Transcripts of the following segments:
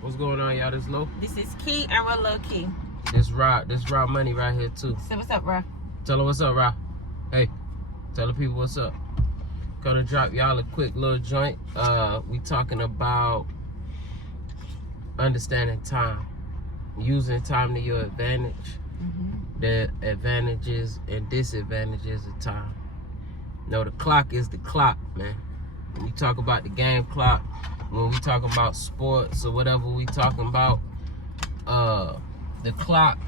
What's going on, y'all? This Lo. This is Key and we're Lo&Kee. This raw money right here too. So what's up, Ra? Tell them what's up, Ra. Hey, tell the people what's up. Gonna drop y'all a quick little joint. We talking about understanding time, using time to your advantage. The advantages and disadvantages of time. You know, the clock is the clock, man. When you talk about the game clock, when we talking about sports or whatever we talking about, the clock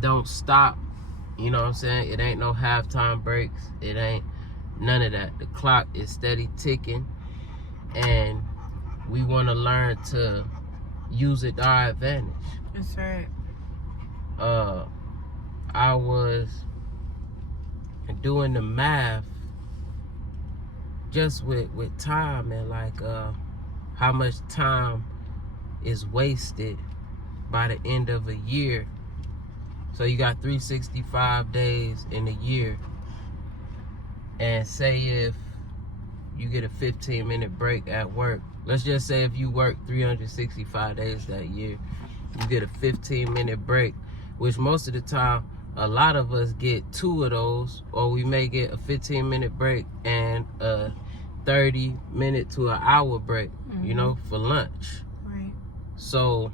don't stop. You know what I'm saying? It ain't no halftime breaks. It ain't none of that. The clock is steady ticking, and we want to learn to use it to our advantage. That's right. I was doing the math just with time and like how much time is wasted by the end of a year. So you got 365 days in a year, and say if you get a 15-minute break at work, let's just say if you work 365 days that year, you get a 15-minute break, which most of the time a lot of us get 2 of those, or we may get a 15-minute break and a 30-minute to an hour break, you know, for lunch. Right. So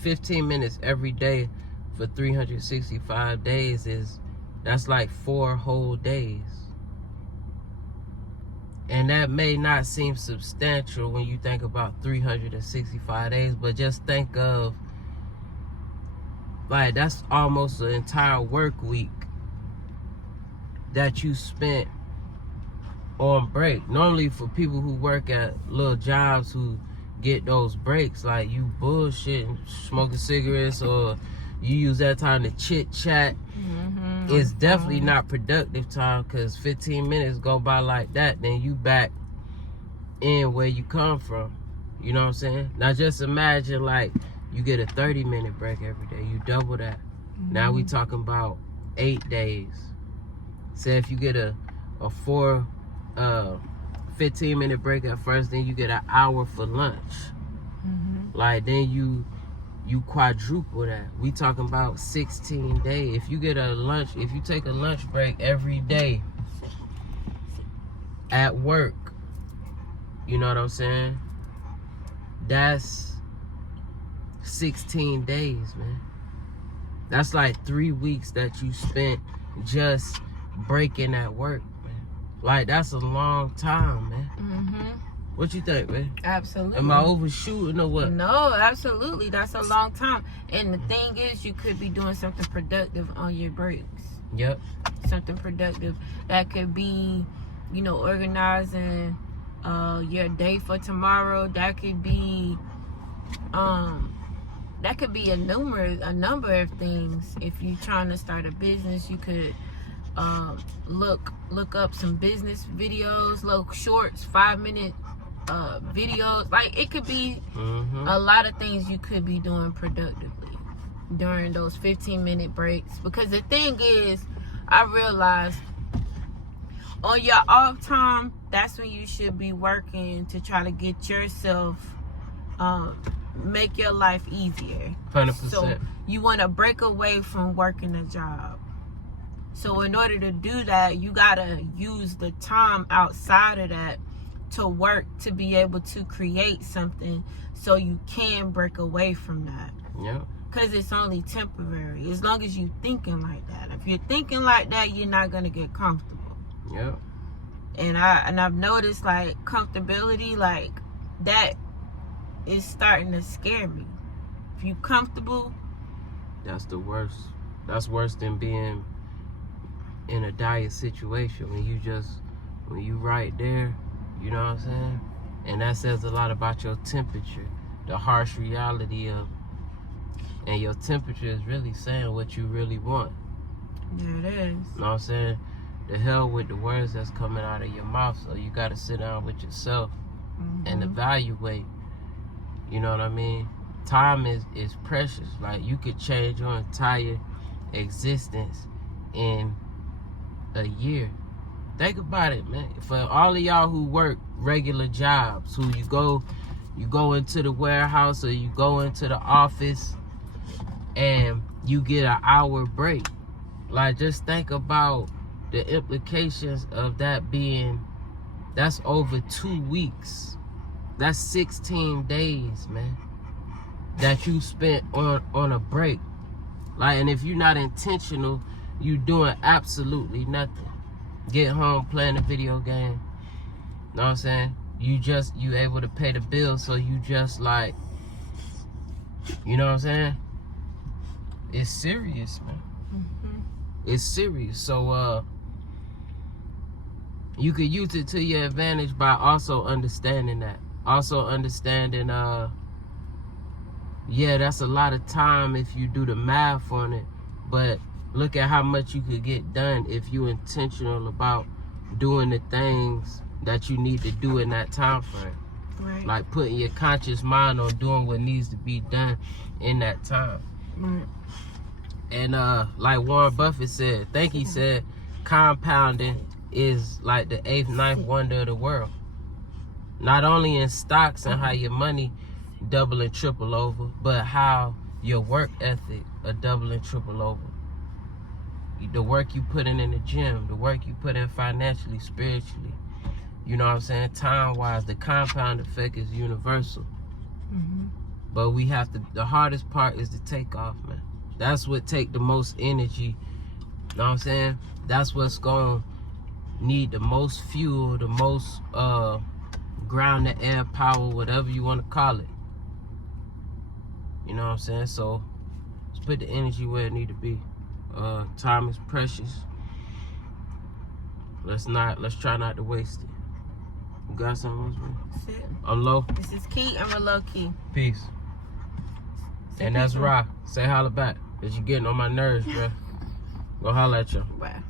15 minutes every day for 365 days that's like 4 whole days. And that may not seem substantial when you think about 365 days, but just think of, like, that's almost an entire work week that you spent on break. Normally for people who work at little jobs who get those breaks, like you bullshitting, smoking cigarettes, or you use that time to chit chat, it's definitely not productive time, because 15 minutes go by like that, then you back in where you come from. You know what I'm saying? Now just imagine, like, you get a 30-minute break every day. You double that. Now we talking about 8 days. Say if you get a 15-minute break at first, then you get an hour for lunch. Like, then you quadruple that. We talking about 16 days. If you get a lunch, if you take a lunch break every day at work, you know what I'm saying? That's 16 days, man. That's like 3 weeks that you spent just breaking at work, man. Like, that's a long time, man. What you think, man? Absolutely. Am I overshooting or what? No, absolutely. That's a long time. And the thing is, you could be doing something productive on your breaks. Yep. Something productive. That could be, you know, organizing your day for tomorrow. That could be a number of things. If you're trying to start a business, you could look up some business videos, little shorts, 5-minute videos. Like, it could be a lot of things you could be doing productively during those 15-minute breaks. Because the thing is, I realized on your off time, that's when you should be working to try to get yourself make your life easier. 100%. So you want to break away from working a job. So in order to do that, you gotta use the time outside of that to work, to be able to create something, so you can break away from that. Yeah. Because it's only temporary, as long as you're thinking like that. If you're thinking like that, you're not gonna get comfortable. Yeah. And I've noticed, like, comfortability, like, that is starting to scare me. If you comfortable, that's the worst. That's worse than being in a dire situation, when you right there, you know what I'm saying? And that says a lot about your temperature, the harsh reality of, and your temperature is really saying what you really want. Yeah, it is. You know what I'm saying? The hell with the words that's coming out of your mouth. So you got to sit down with yourself and evaluate. You know what I mean? Time is precious. Like, you could change your entire existence in a year. Think about it, man. For all of y'all who work regular jobs, who you go you go into the warehouse or you go into the office and you get an hour break. Like, just think about the implications of that being, that's over 2 weeks. That's 16 days, man, that you spent on a break. Like, and if you're not intentional, you doing absolutely nothing. Get home, playing a video game. Know what I'm saying? You able to pay the bill, so you just like, you know what I'm saying? It's serious, man. It's serious. So you could use it to your advantage by also understanding that. Also understanding yeah, that's a lot of time if you do the math on it, but look at how much you could get done if you're intentional about doing the things that you need to do in that time frame. Right. Like putting your conscious mind on doing what needs to be done in that time. Right. And like Warren Buffett said, I think he said, compounding is like the 8th, 9th wonder of the world. Not only in stocks and how your money double and triple over, but how your work ethic will double and triple over. The work you put in the gym, the work you put in financially, spiritually. You know what I'm saying? Time-wise, the compound effect is universal. But we have to, the hardest part is the takeoff, man. That's what take the most energy. You know what I'm saying? That's what's going to need the most fuel, the most ground to air power, whatever you want to call it. You know what I'm saying? So let's put the energy where it need to be. Time is precious. Let's try not to waste it. You got something else, man? That's it. I'm Lo. This is Key, and we're Lo&Kee. Peace. And that's Ra. Say holla back, cause you getting on my nerves, bro. Go holla at you. Bye.